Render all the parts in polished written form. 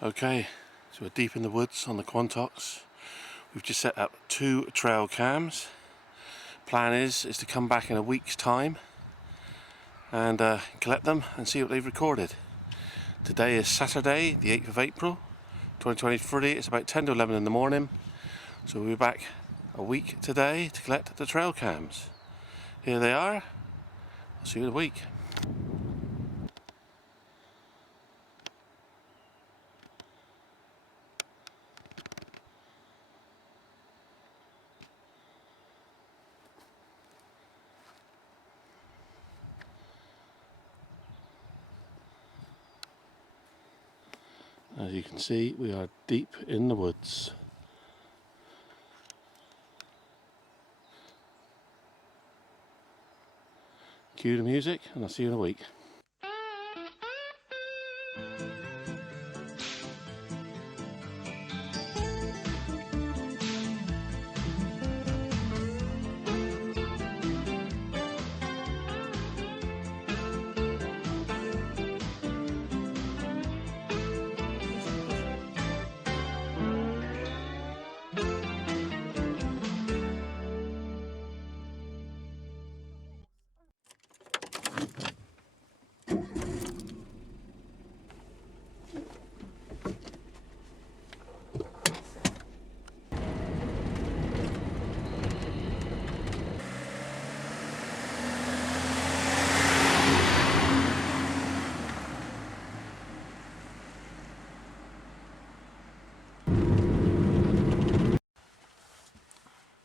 Okay, so we're deep in the woods on the Quantocks. We've just set up 2 trail cams. Plan is to come back in a week's time and collect them and see what they've recorded. Today is Saturday, the 8th of April 2023. It's about 10 to 11 in the morning. So we'll be back a week today to collect the trail cams. Here they are. I'll see you in a week. As you can see, we are deep in the woods. Cue the music and I'll see you in a week.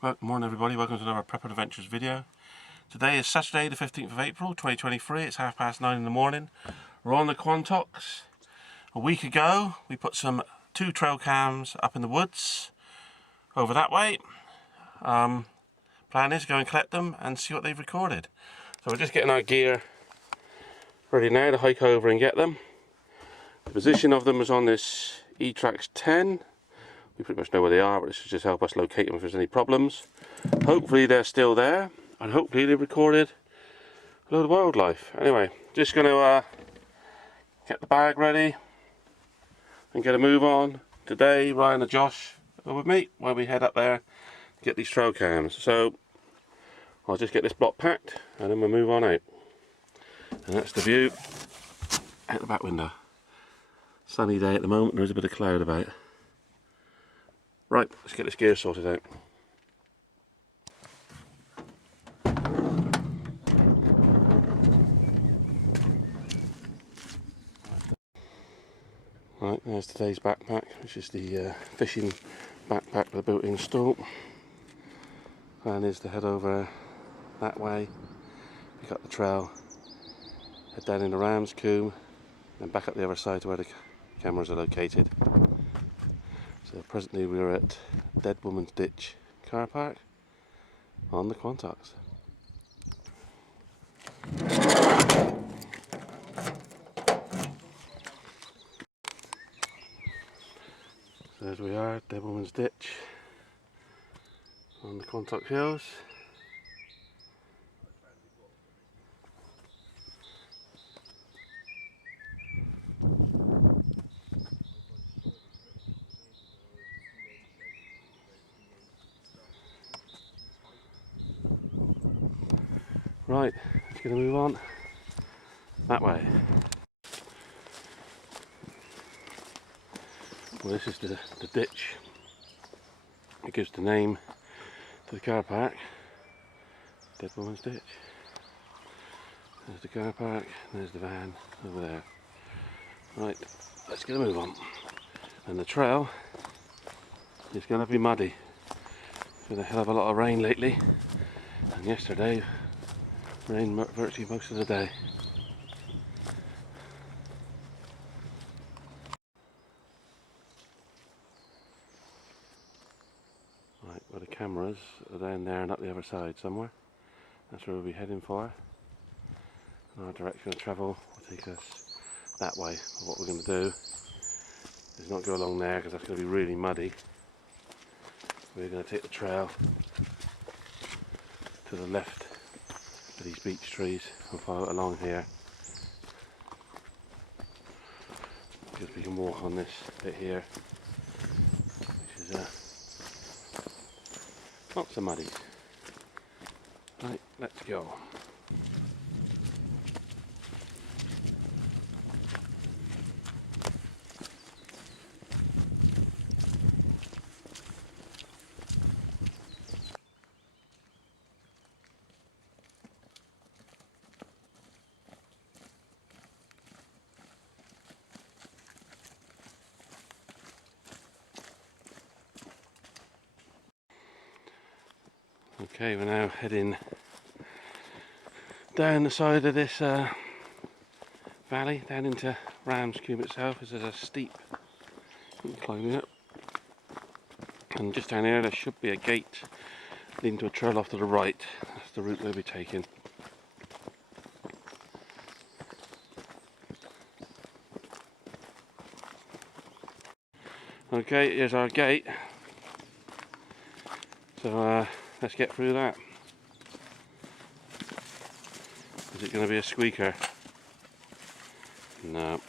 Well, good morning everybody, welcome to another Prep Adventures video. Today is Saturday the 15th of April 2023, it's 9:30 in the morning. We're on the Quantocks. A week ago we put some 2 trail cams up in the woods over that way. Plan is to go and collect them and see what they've recorded. So we're just getting our gear ready now to hike over and get them. The position of them is on this E-Trax 10. We pretty much know where they are, but this should just help us locate them if there's any problems. Hopefully they're still there, and hopefully they recorded a load of wildlife. Anyway, just going to get the bag ready and get a move on. Today, Ryan and Josh are with me while we head up there to get these trail cams. So I'll just get this block packed and then we'll move on out. And that's the view out the back window. Sunny day at the moment, there is a bit of cloud about. Right, let's get this gear sorted out. Right, there's today's backpack, which is the fishing backpack with a built-in stall. Plan is to head over that way, pick up the trail, head down in the ram's comb, then back up the other side to where the cameras are located. So presently we are at Dead Woman's Ditch car park on the Quantocks. So as we are, Dead Woman's Ditch on the Quantock Hills. Right, let's get a move on that way. Well, this is the ditch. It gives the name to the car park, Dead Woman's Ditch. There's the car park, and there's the van over there. Right, let's get a move on. And the trail is going to be muddy. There's been a hell of a lot of rain lately, and yesterday rained virtually most of the day. Right, well the cameras are down there and up the other side somewhere. That's where we'll be heading for. And our direction of travel will take us that way. But what we're going to do is not go along there because that's going to be really muddy. We're going to take the trail to the left of these beech trees and follow it along here. because we can walk on this bit here, which is not so muddy. Right, let's go. Okay, we're now heading down the side of this valley, down into Ramscombe itself. This is a steep climbing up, and just down here there should be a gate leading to a trail off to the right. That's the route we'll be taking. Okay, here's our gate, so let's get through that. Is it going to be a squeaker? No.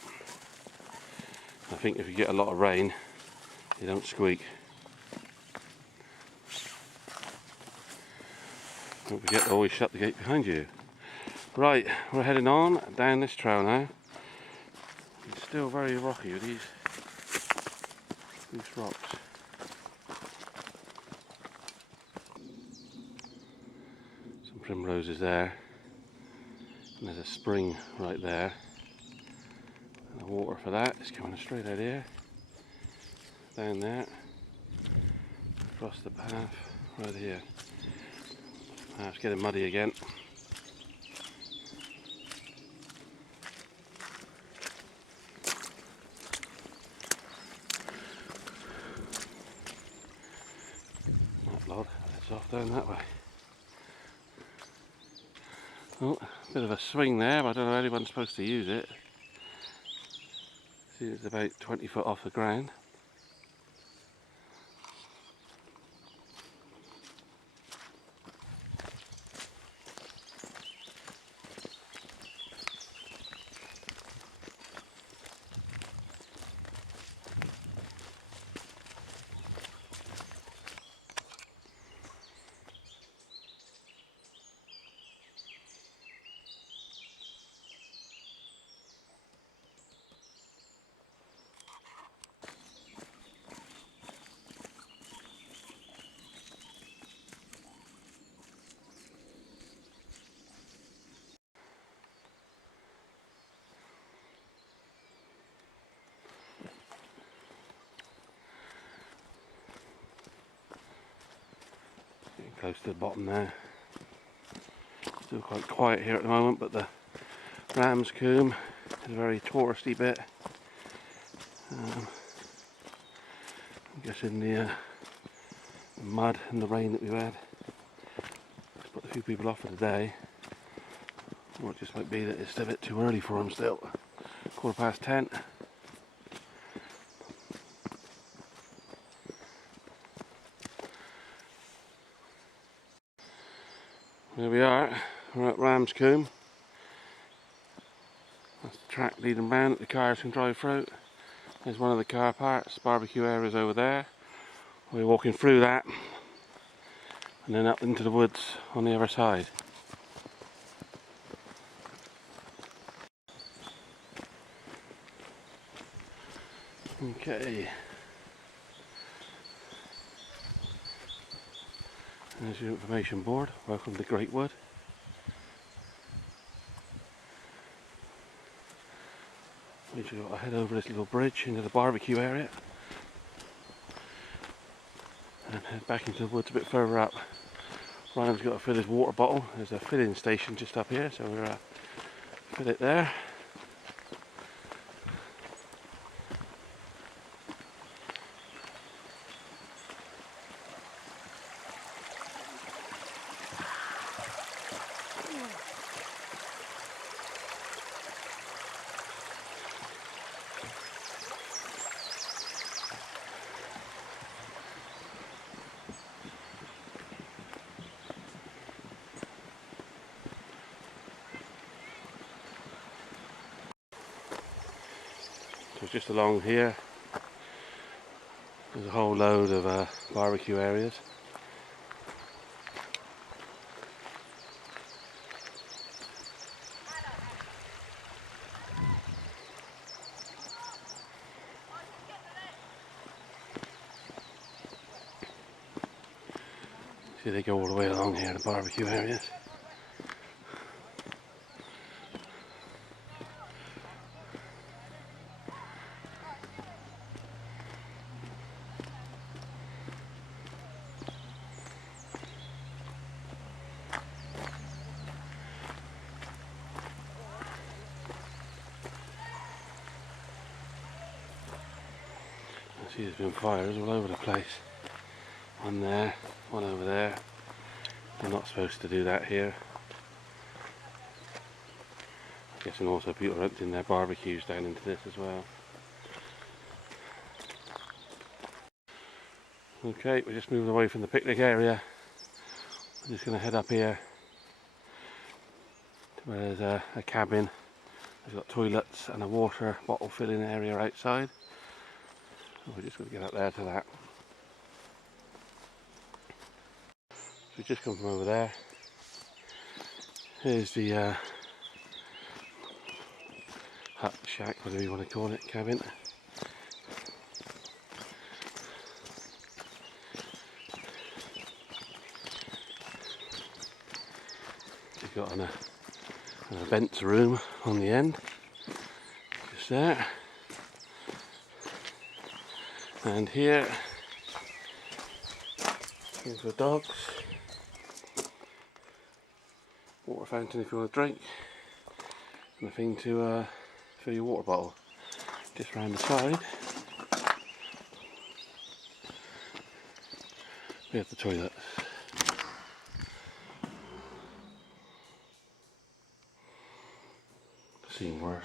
I think if you get a lot of rain, you don't squeak. Don't forget to always shut the gate behind you. Right, we're heading on down this trail now. It's still very rocky with these rocks. Some primroses there. And there's a spring right there. And the water for that is coming straight out here. Down there. Across the path right here. Ah, it's getting muddy again. That lad, it's off down that way. Oh, a bit of a swing there, but I don't know how anyone's supposed to use it. See, it's about 20 foot off the ground. Close to the bottom there. Still quite quiet here at the moment, but the Ramscombe is a very touristy bit. I'm guessing the mud and the rain that we've had has put a few people off for the day, or it just might be that it's a bit too early for them still. 10:15. There we are, we're at Ramscombe. That's the track leading round that the cars can drive through. There's one of the car parks, barbecue areas over there. We're walking through that and then up into the woods on the other side. Okay. There's your information board. Welcome to Great Wood. We just got to head over this little bridge into the barbecue area and head back into the woods a bit further up. Ryan's got to fill his water bottle. There's a filling station just up here, so we'll fill it there. So just along here, there's a whole load of barbecue areas. See, they go all the way along here, the barbecue areas. See, there's been fires all over the place. One there, one over there. They're not supposed to do that here. I'm guessing also people are emptying their barbecues down into this as well. Okay, we're just moving away from the picnic area. We're just going to head up here to where there's a cabin. It's got toilets and a water bottle filling area outside. So we're just going to get up there to that. So we've just come from over there. Here's the hut, shack, whatever you want to call it, cabin. You've got an events room on the end, just there. And here's the dogs. Water fountain if you want to drink. And a thing to fill your water bottle. Just round the side. We have the toilet. Seen worse.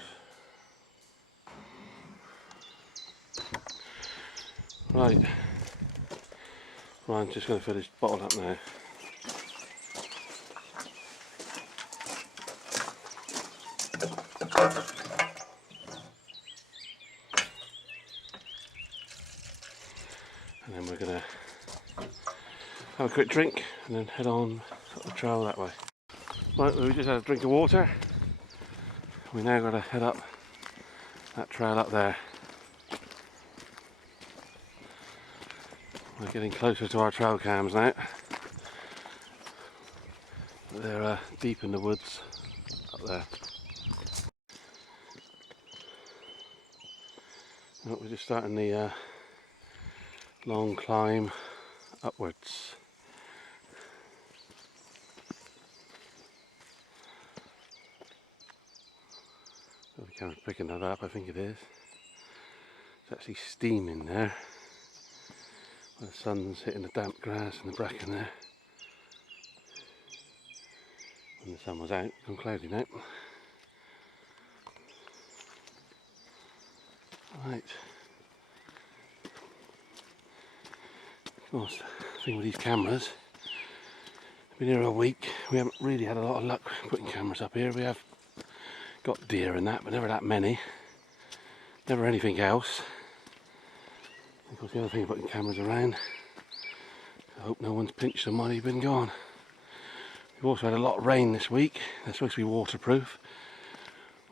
Right. I'm just going to fill this bottle up now. And then we're going to have a quick drink and then head on up the trail that way. Right, we just had a drink of water. We now got to head up that trail up there. We're getting closer to our trail cams now. They're deep in the woods up there. Well, we're just starting the long climb upwards. So the camera's picking that up, I think it is. It's actually steaming there. The sun's hitting the damp grass and the bracken there. When the sun was out, it's gone cloudy now. Right. Of course, the thing with these cameras, been here a week, we haven't really had a lot of luck putting cameras up here. We have got deer and that, but never that many. Never anything else. Of course, the other thing putting cameras around, I hope no one's pinched them while you've been gone. We've also had a lot of rain this week. They're supposed to be waterproof.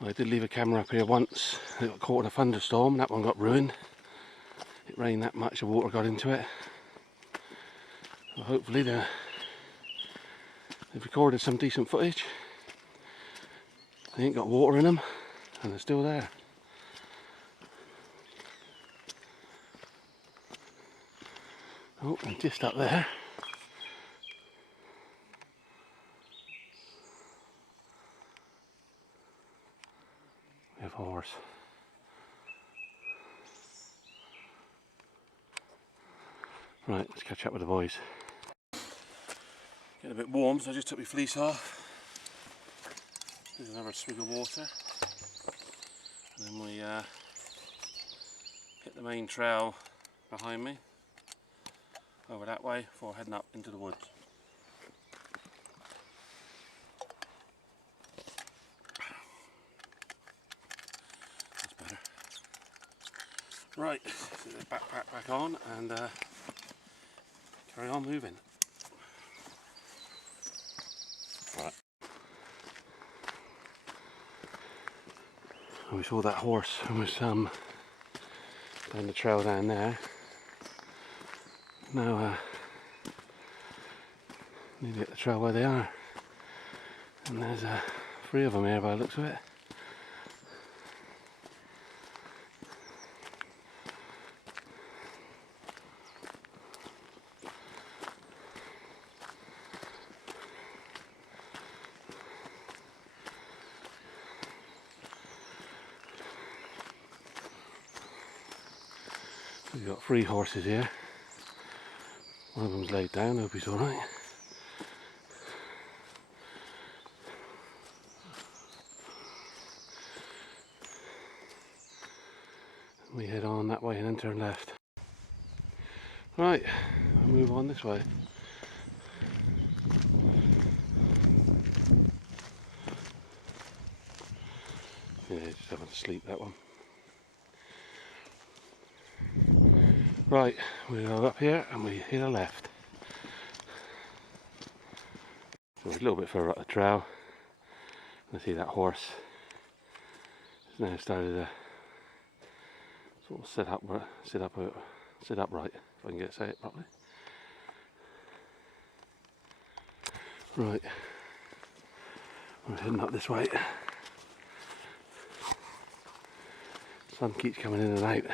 Well, I did leave a camera up here once. It got caught in a thunderstorm. That one got ruined. It rained that much, the water got into it. So hopefully they've recorded some decent footage. They ain't got water in them, and they're still there. Oh, and just up there, we have a horse. Right, let's catch up with the boys. Getting a bit warm, so I just took my fleece off. There's another swig of water. And then we hit the main trail behind me, over that way, before heading up into the woods. That's better. Right, so the backpack back on and carry on moving. Right. We saw that horse was down the trail down there. Now need to get the trail where they are. And there's 3 of them here by the looks of it. We've got 3 horses here. One of them's laid down, hope he's alright. We head on that way and then turn left. Right, we'll move on this way. Yeah, just having to sleep, that one. Right, we go up here and we hit a left. So we're a little bit further up the trail. I see that horse has now started to sort of sit upright, if I can get to say it properly. Right, we're heading up this way. Sun keeps coming in and out.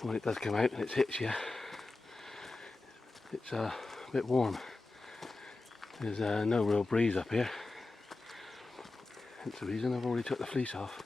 And when it does come out and it hits you, it's a bit warm. There's no real breeze up here. Hence the reason I've already took the fleece off.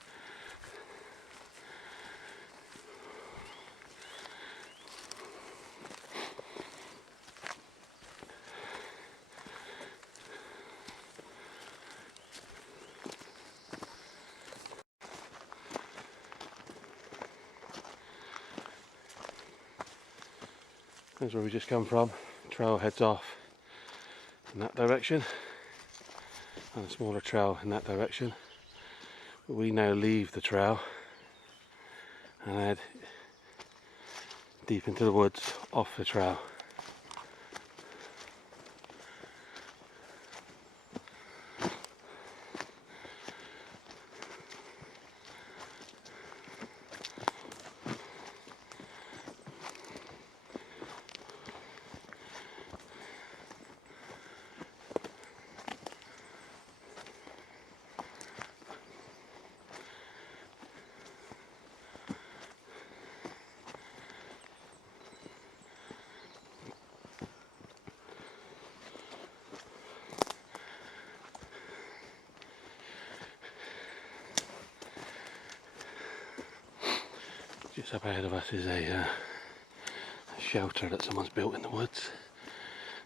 That's where we just come from. Trail heads off in that direction, and a smaller trail in that direction. But we now leave the trail and head deep into the woods off the trail. Just up ahead of us is a shelter that someone's built in the woods.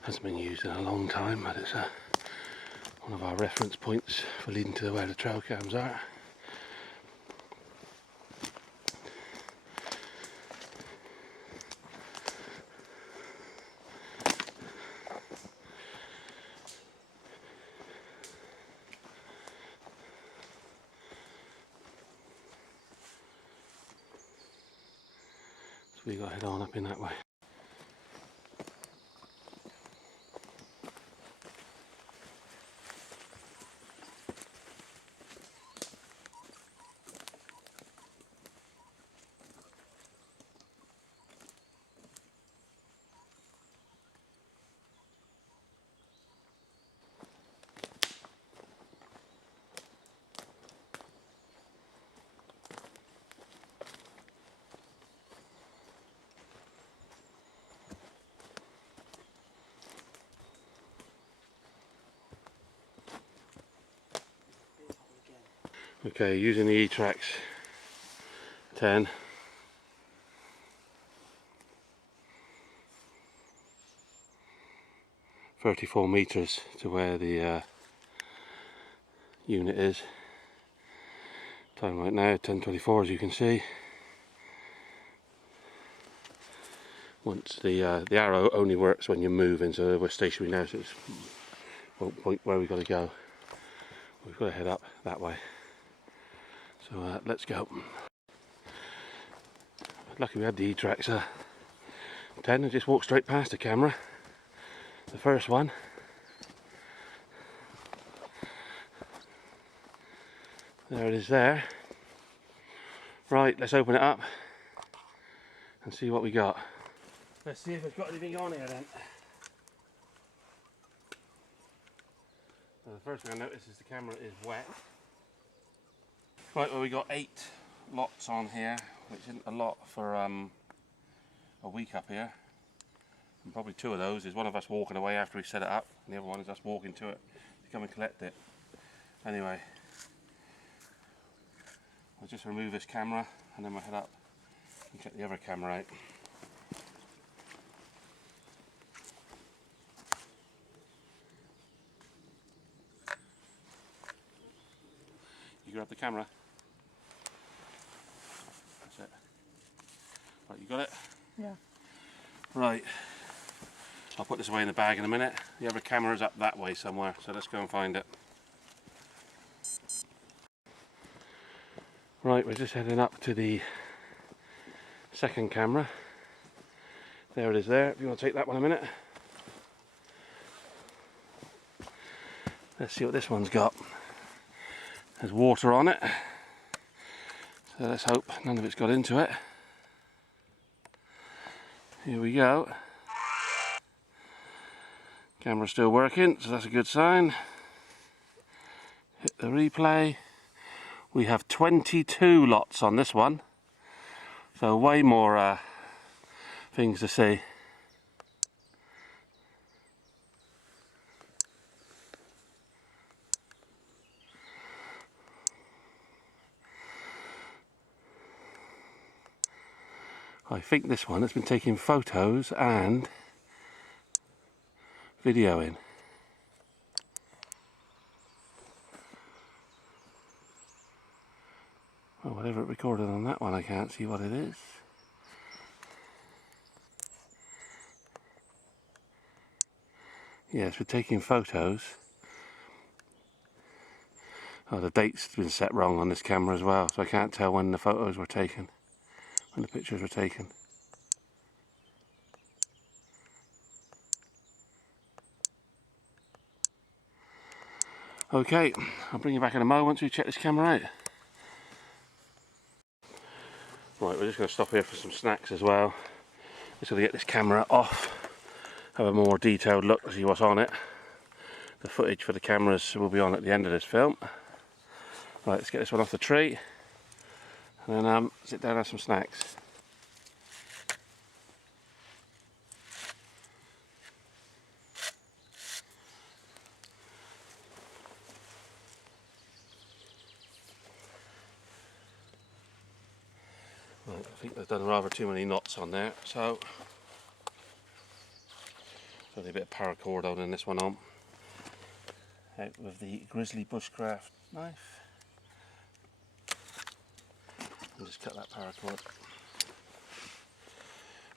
Hasn't been used in a long time, but it's one of our reference points for leading to where the trail cams are. So we got to head on up in that way. Okay, using the E-Trax 10. "34 metres to where the unit is. Time right now 10:24, as you can see. Once the arrow only works when you're moving, so we're stationary now, so it's won't point where we've got to go. We've got to head up that way. So let's go. Lucky we had the E-Trax 10 and just walked straight past the camera. The first one. There it is there. Right, let's open it up and see what we got. Let's see if it's got anything on here then. Now, the first thing I notice is the camera is wet. Right, well, we got 8 lots on here, which isn't a lot for a week up here. And probably 2 of those is one of us walking away after we set it up, and the other one is us walking to it to come and collect it. Anyway, I'll just remove this camera and then we'll head up and check the other camera out. You grab the camera. That's it. Right, you got it? Yeah. Right. I'll put this away in the bag in a minute. The other camera's up that way somewhere, so let's go and find it. Right, we're just heading up to the second camera. There it is there, if you want to take that one a minute. Let's see what this one's got. There's water on it, so let's hope none of it's got into it. Here we go. Camera's still working, so that's a good sign. Hit the replay. We have 22 lots on this one, so way more things to see. I think this one has been taking photos and videoing. Well, whatever it recorded on that one, I can't see what it is. Yeah, it's been taking photos. Oh, the date's been set wrong on this camera as well, so I can't tell when the photos were taken, when the pictures were taken. Okay, I'll bring you back in a moment once we check this camera out. Right, we're just going to stop here for some snacks as well. Just going to get this camera off, have a more detailed look to see what's on it. The footage for the cameras will be on at the end of this film. Right, let's get this one off the tree and then sit down and have some snacks. Right, I think they've done rather too many knots on there, so a bit of paracord holding this one on. Out with the Grizzly Bushcraft knife. And just cut that paracord.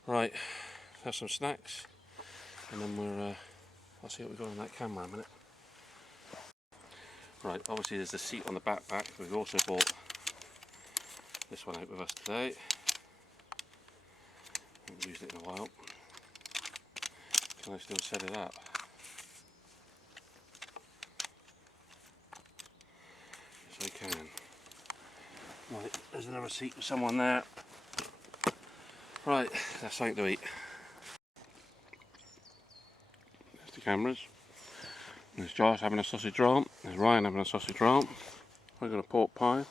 Right, have some snacks, and then I'll see what we've got on that camera in a minute. Right, obviously there's the seat on the backpack. We've also bought this one out with us today. Haven't used it in a while. Can I still set it up? Yes, I can. Right, there's another seat for someone there. Right, that's something to eat. There's the cameras. There's Josh having a sausage roll. There's Ryan having a sausage roll. I've got a pork pie.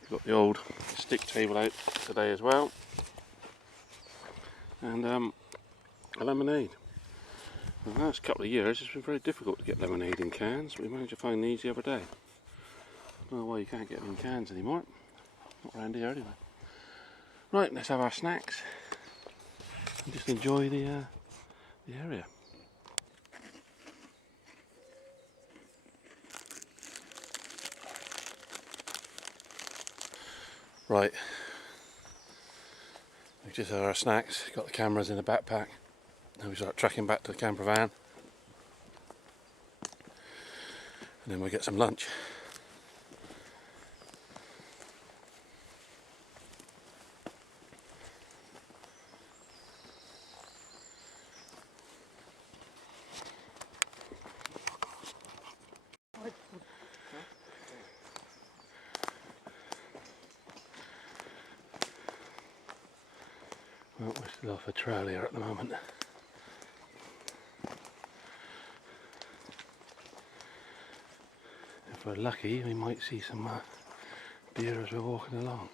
We've got the old stick table out today as well. And a lemonade. In the last couple of years it's been very difficult to get lemonade in cans, but we managed to find these the other day. I don't know why you can't get them in cans anymore. Not around here anyway. Right, let's have our snacks and just enjoy the area. Right, we've just had our snacks, got the cameras in the backpack. Now we start tracking back to the camper van, and then we'll get some lunch. Still off a trail here at the moment. If we're lucky, we might see some deer as we're walking along.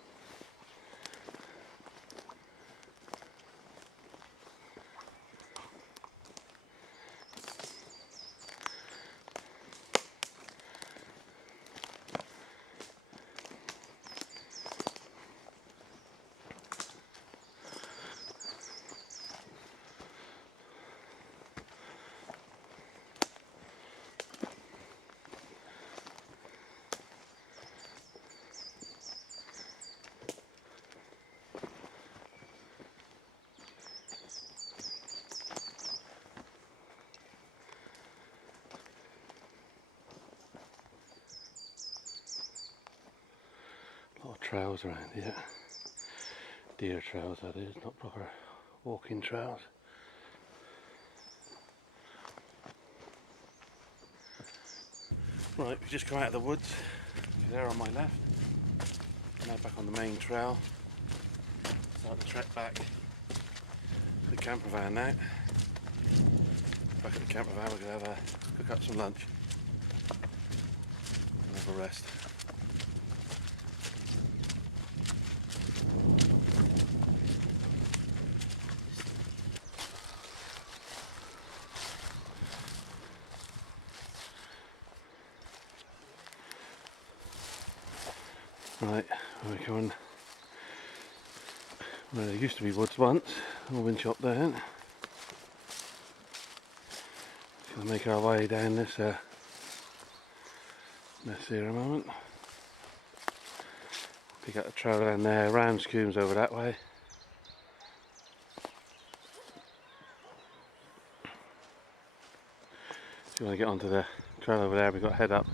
A lot of trails around here. Deer trails that is, not proper walking trails. Right, we've just come out of the woods. There on my left. Now back on the main trail. Start the trek back to the camper van now. Back at the camper van, we're going to cook up some lunch and have a rest. Right, we're going where there used to be woods once. We'll winch up there. Gonna make our way down this here a moment. Pick up the trail down there, round Scoom's over that way. If you want to get onto the trail over there, we've got to head up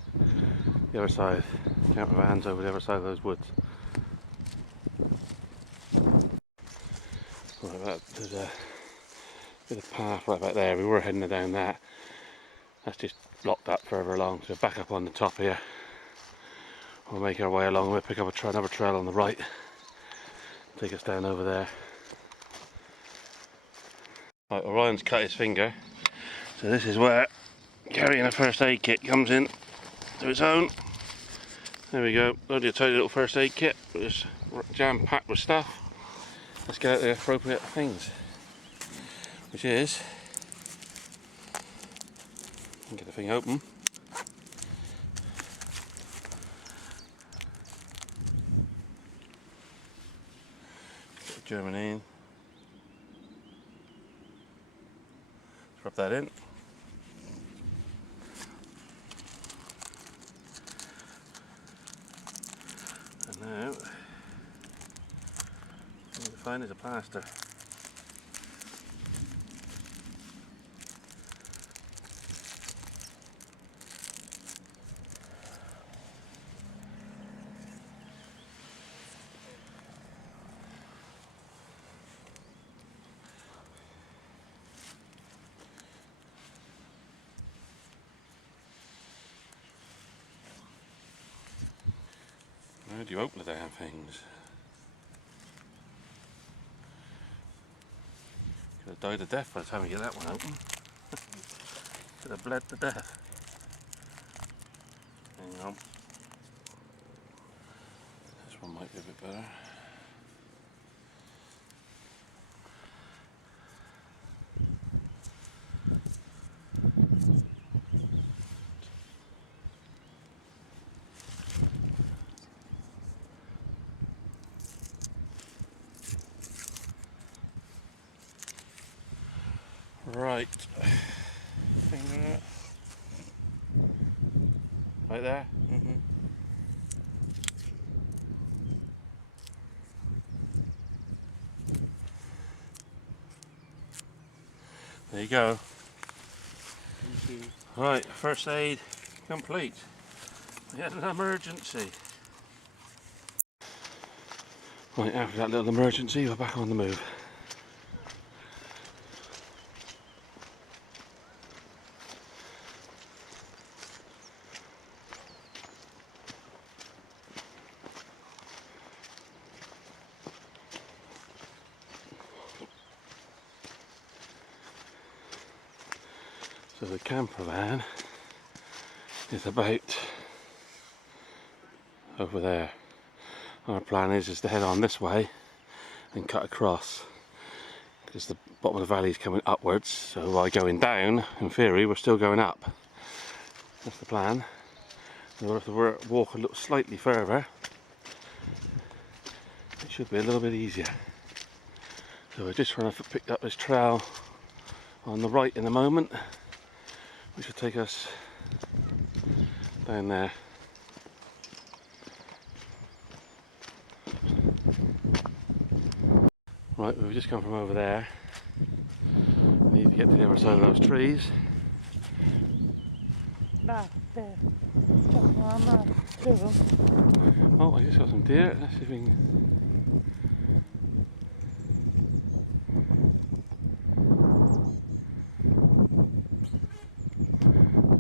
the other side. Camper van's over the other side of those woods. Right, there's a bit of path right back there. We were heading down that. That's just blocked up further along. So back up on the top here. We'll make our way along. We'll pick up another trail on the right. Take us down over there. Right, Orion's cut his finger. So this is where carrying a first aid kit comes in to its own. There we go. Only a tiny little first aid kit. It's jam packed with stuff. Let's get out the appropriate things. Which is, get the thing open. Get the German in. Let's rub that in. And now, all we find is a plaster. How do you open the damn things? Could have died to death by the time we get that one open. Could have bled to death. Hang on. This one might be a bit better. Right, finger right there. There you go. Right, first aid complete. We had an emergency. Right, after that little emergency, we're back on the move. So the camper van is about over there. Our plan is to head on this way and cut across, because the bottom of the valley is coming upwards, so by going down, in theory, we're still going up. That's the plan. We'll have to walk a little slightly further. It should be a little bit easier. So we're just trying to pick up this trail on the right in the moment, which will take us down there. Right, we've just come from over there. We need to get to the other side of those trees. There. Oh, I just got some deer. Let's see if we can.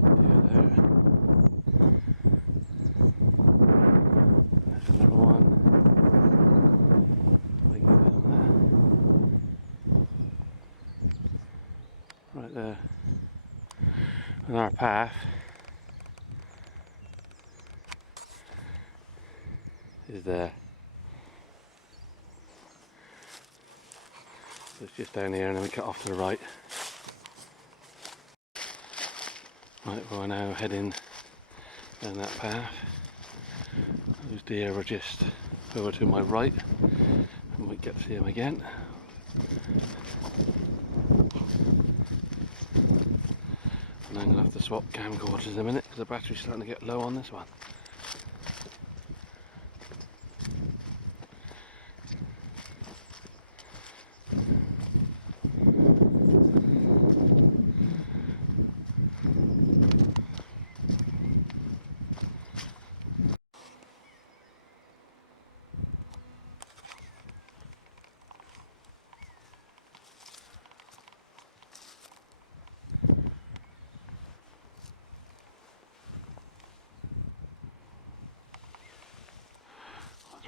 Deer there. There's another one. I can get down there. Right there. And our path is there. So it's just down here and then we cut off to the right. Right, we're now heading down that path. Those deer were just over to my right, and we get to see them again. And I'm going to have to swap camcorders in a minute because the battery's starting to get low on this one.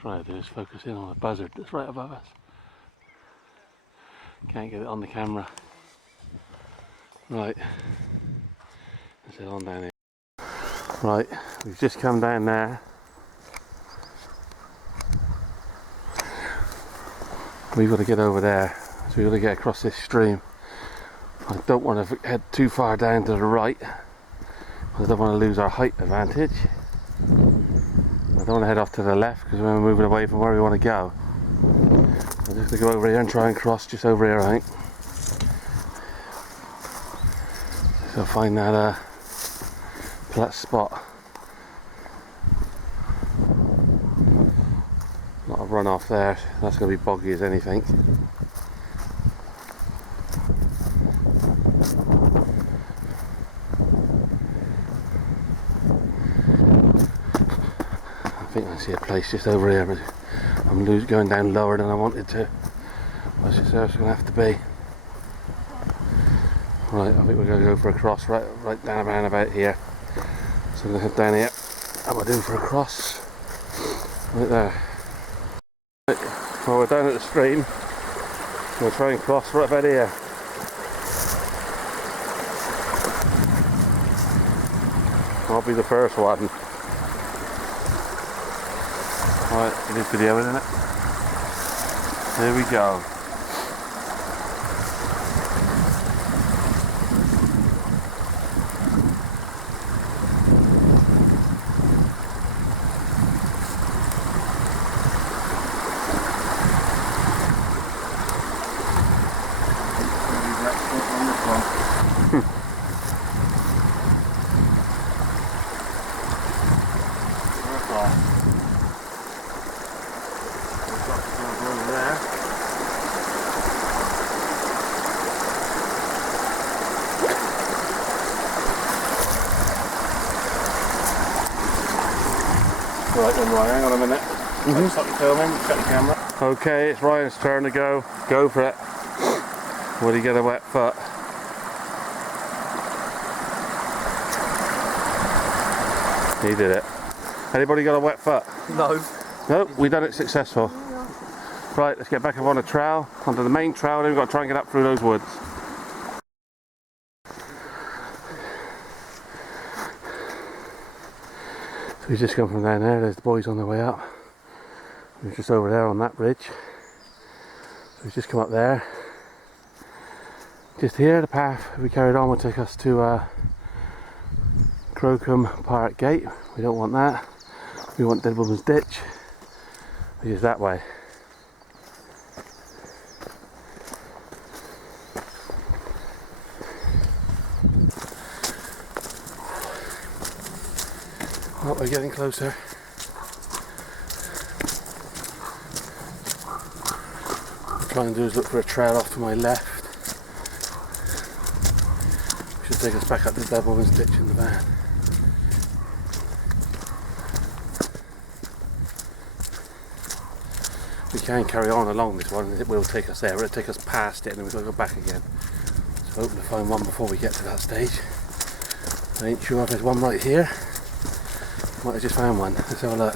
What I do is focus in on a buzzard that's right above us. Can't get it on the camera. Right, let's head on down here. Right, we've just come down there. We've got to get over there, so we've got to get across this stream. I don't want to head too far down to the right. I don't want to lose our height advantage. I don't want to head off to the left because we're moving away from where we want to go. I'm just going to go over here and try and cross just over here, I think. So find that flat spot. Not a run off there, that's going to be boggy as anything. I think I see a place just over here, but I'm going down lower than I wanted to. That's just how it's going to have to be. Right, I think we're going to go for a cross right down around about here. So I'm going to head down here and we're doing for a cross right there. Right, well, we're down at the stream. We'll try and cross right about here. I'll be the first one. Right, it is video, isn't it? Here we go. Right then, Ryan, hang on a minute. Stop filming, shut the camera. Okay, it's Ryan's turn to go. Go for it. Will he get a wet foot? He did it. Anybody got a wet foot? No. Nope, we done it successful. Right, let's get back up on the trail, onto the main trail, then we've got to try and get up through those woods. So we've just come from down there. There's the boys on their way up. We're just over there on that bridge. So we've just come up there. Just here, the path if we carried on would take us to Crocombe Park Gate. We don't want that. We want Dead Woman's Ditch, which is that way. Oh, we're getting closer. What I'm trying to do is look for a trail off to my left. Which should take us back up to the Dead Woman's Ditch in the van. We can carry on along this one and it will take us there. It'll take us past it and then we've got to go back again. So hoping to find one before we get to that stage. I ain't sure if there's one right here. Might have just found one. Let's have a look.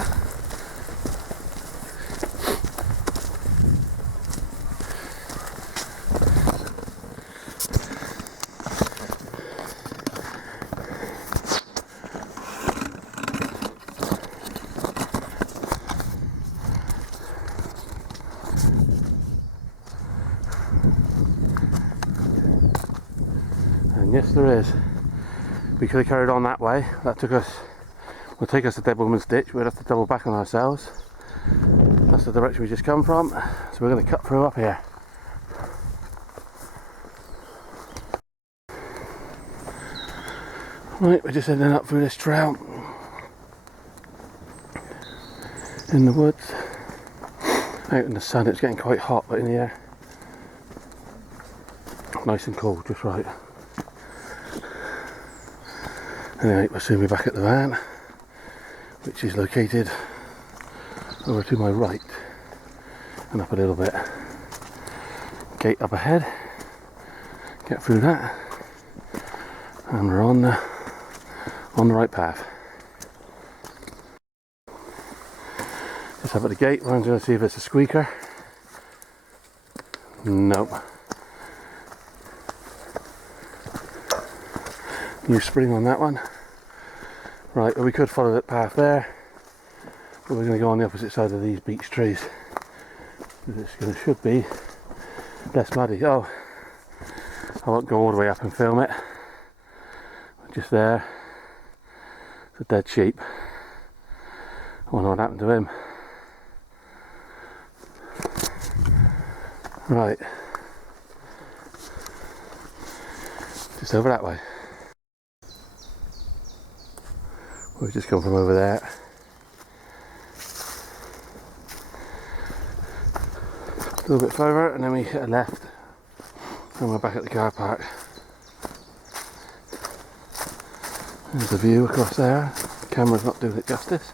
And yes, there is. We could have carried on that way. That will take us to Dead Woman's Ditch. We'd have to double back on ourselves. That's the direction we just come from. So we're going to cut through up here. Right, we're just heading up through this trail in the woods. Out in the sun, it's getting quite hot, but in the air, nice and cool, just right. Anyway, we'll soon be back at the van, which is located over to my right and up a little bit. Gate up ahead, get through that, and we're on the right path. Just up at the gate, I'm going to see if it's a squeaker. Nope. New spring on that one. Right, well we could follow that path there, but we're going to go on the opposite side of these beech trees. Should be less muddy. Oh, I won't go all the way up and film it. Just there, it's a dead sheep. I wonder what happened to him. Right, just over that way. We've just come from over there. A little bit further and then we hit a left and we're back at the car park. There's the view across there. The camera's not doing it justice.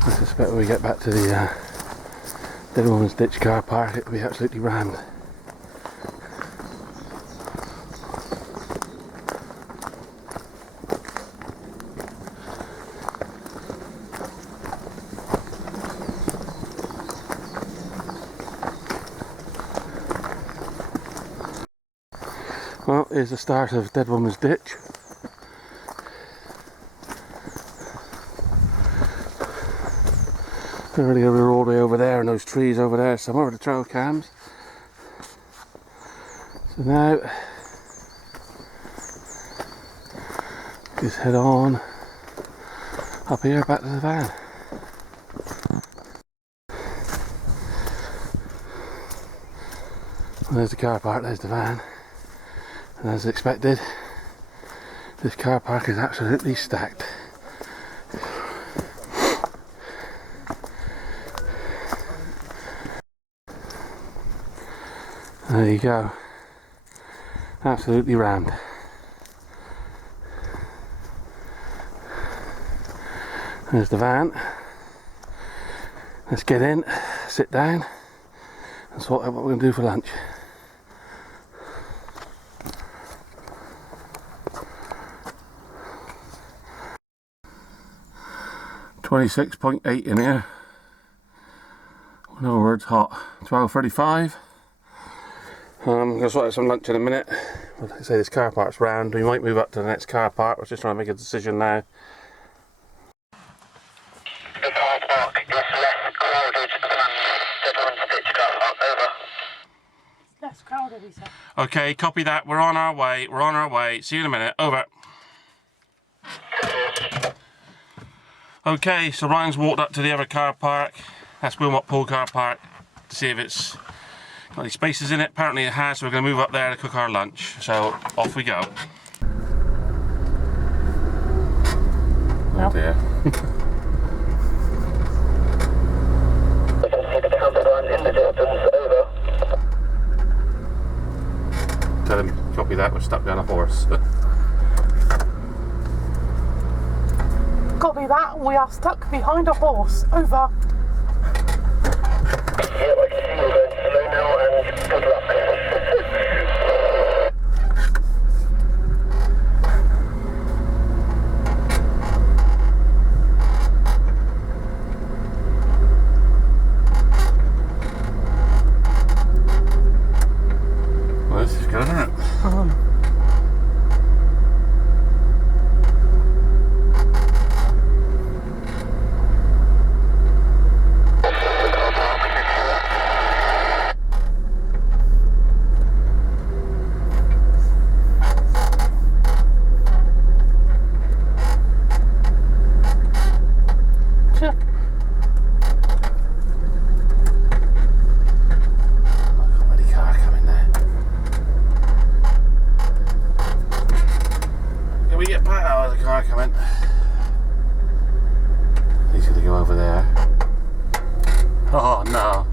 I suspect when we get back to the Dead Woman's Ditch car park it'll be absolutely rammed. Well, here's the start of Dead Woman's Ditch. Earlier we were all the way over there and those trees over there somewhere with the trail cams. So now, just head on up here back to the van. Well, there's the car park, there's the van. And as expected, this car park is absolutely stacked. There you go, absolutely rammed. There's the van. Let's get in, sit down and sort out what we're going to do for lunch. .8 in here. In other words, hot. 12:35. I'm going to sort out some lunch in a minute. Like I say, this car park's round. We might move up to the next car park. We're just trying to make a decision now. The car park is less crowded than the Dunstitch car park, over. It's less crowded, he said. Okay, copy that. We're on our way. We're on our way. See you in a minute. Over. Okay, so Ryan's walked up to the other car park. That's Wilmot Pool car park to see if it's got any spaces in it. Apparently it has, so we're going to move up there to cook our lunch. So off we go. Oh dear. We can see the cameraman in the distance, over. Tell him, copy that, we're stuck down a horse. Copy that, we are stuck behind a horse. Over. Yeah, I can see you going slow now, and good luck. Well, this is good, isn't it? He's going to go over there. Oh no.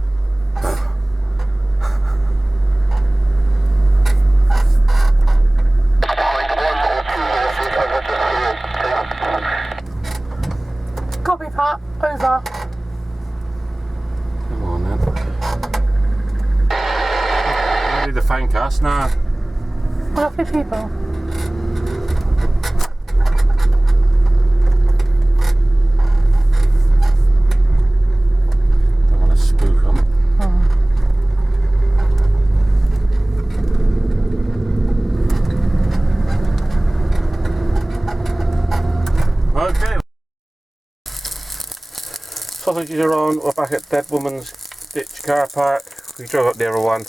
Copy that. Over. Come on then. Ready to thank us now. Lovely people. Don't want to spook them. Okay. Sausages are on. We're back at Dead Woman's Ditch car park. We drove up the other one.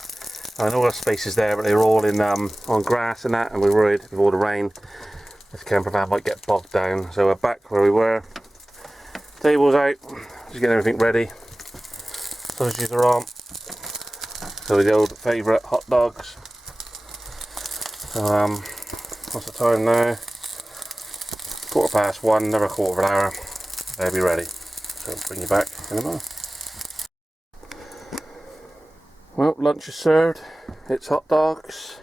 I know there's spaces there, but they were all in on grass and that, and we were worried with all the rain this camper van might get bogged down. So we're back where we were. Table's out, just getting everything ready. Sausages are on. So the old favourite hot dogs. What's the time now? 1:15, another quarter of an hour. They'll be ready. So I'll bring you back in a moment. Well, lunch is served. It's hot dogs.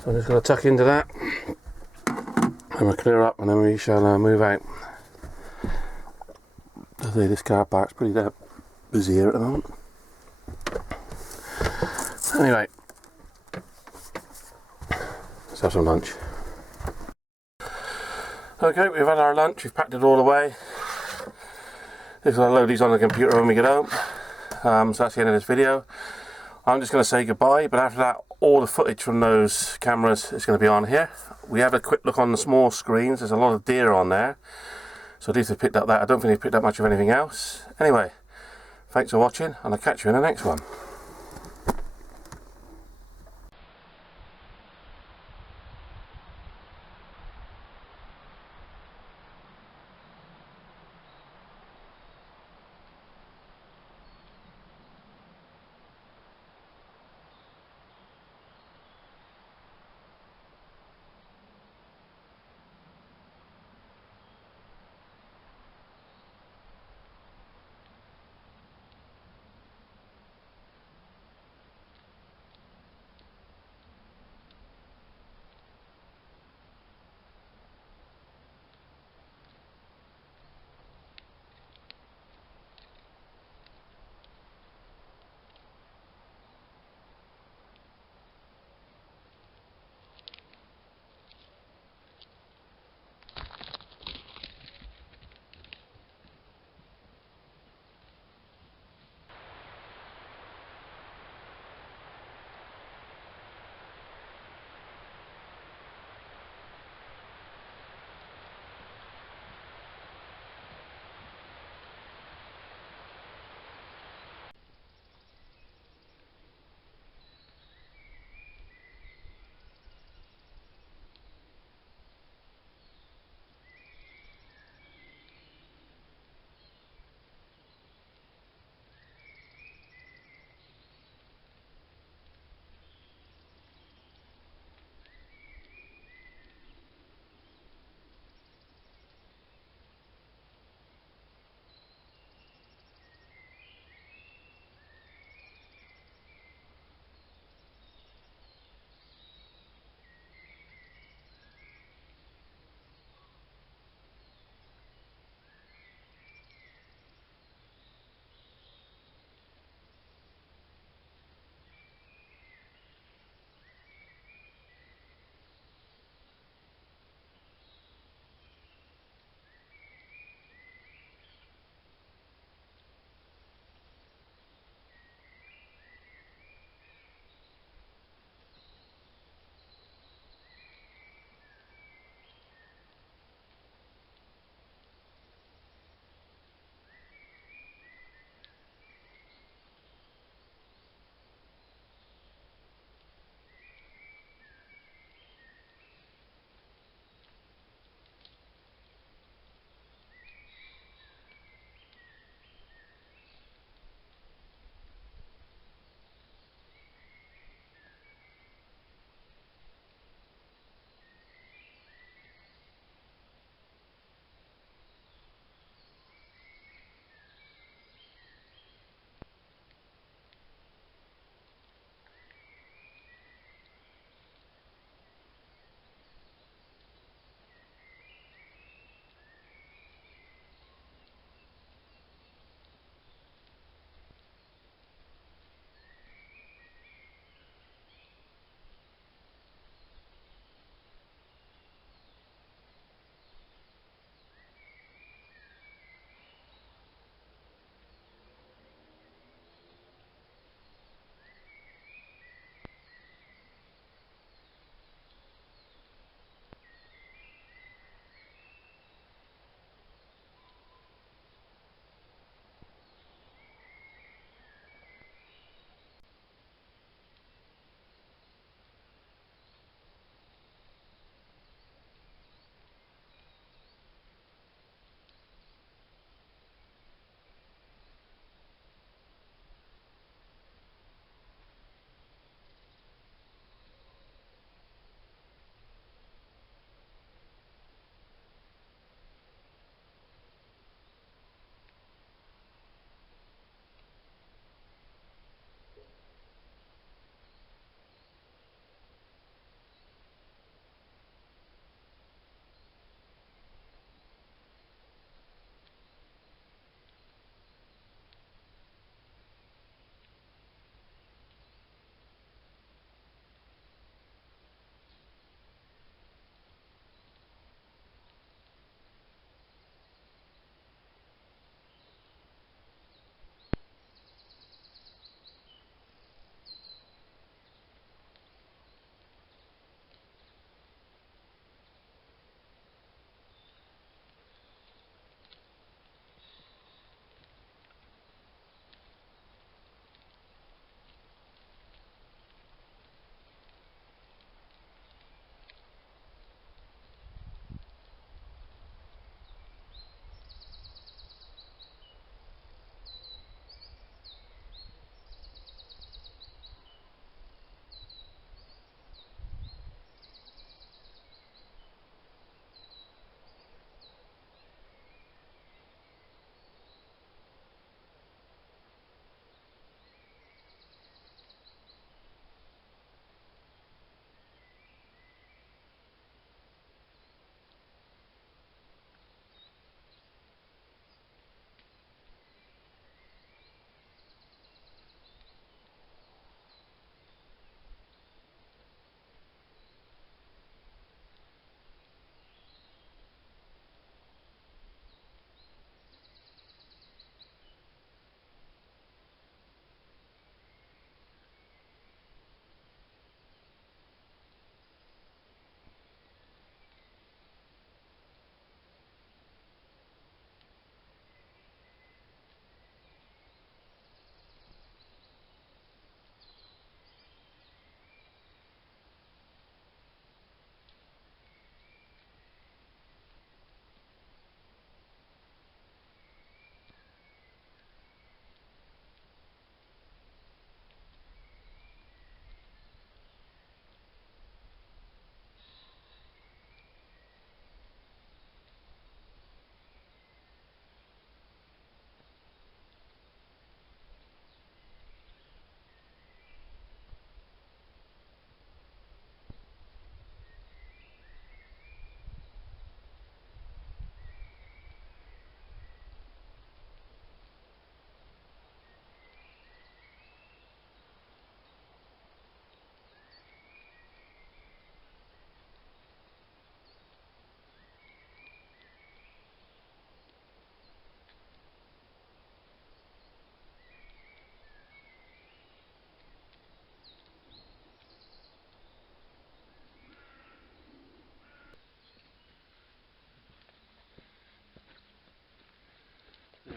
So I'm just going to tuck into that. And we'll clear up and then we shall move out. I say this car park's pretty busy here at the moment. Anyway, let's have some lunch. Okay, we've had our lunch, we've packed it all away. This is going to load these on the computer when we get home. So that's the end of this video. I'm just going to say goodbye, but after that all the footage from those cameras is going to be on here. We have a quick look on the small screens. There's a lot of deer on there, so at least they picked up that. I don't think they picked up much of anything else. Anyway, thanks for watching and I'll catch you in the next one.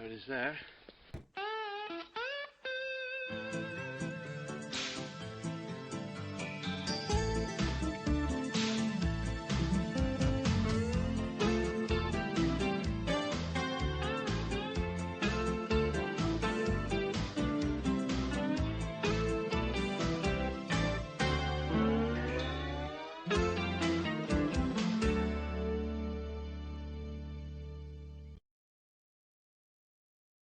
it is there.